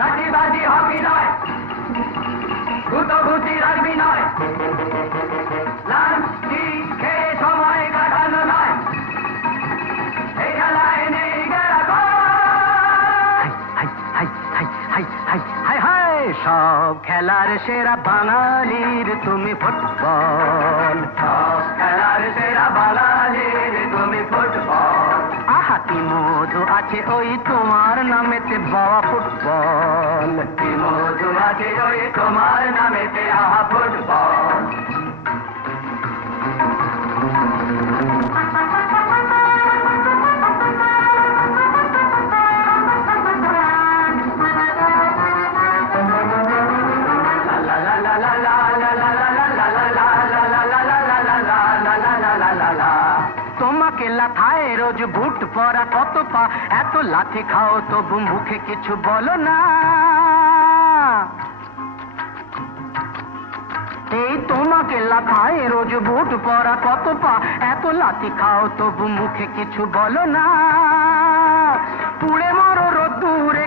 লাঠিবাজি hockey নয়, গুতগুতি রাখবি নয়, লাঞ্চি খেয়ে সময় কাটানো নয়, এই খেলায় নেই সব খেলার সেরা বাঙালির তুমি ফুটবল, সব খেলার সেরা বাঙালির তুমি ফুটবল। আহা কি মধু আছে ওই তোমার নামেতে বাবা ফুটবল, কি মধু আছে ওই তোমার নামেতে আহা ফুটবল। তোমাকে লাথায় রোজ বুট পরা কত পা, এত লাথি খাও তবু মুখে কিছু বলো না। এই তোমাকে লাথায় রোজ বুট পরা কত পা, এত লাথি খাও তবু মুখে কিছু বলো না। পুড়ে মরো রোদ্দুরে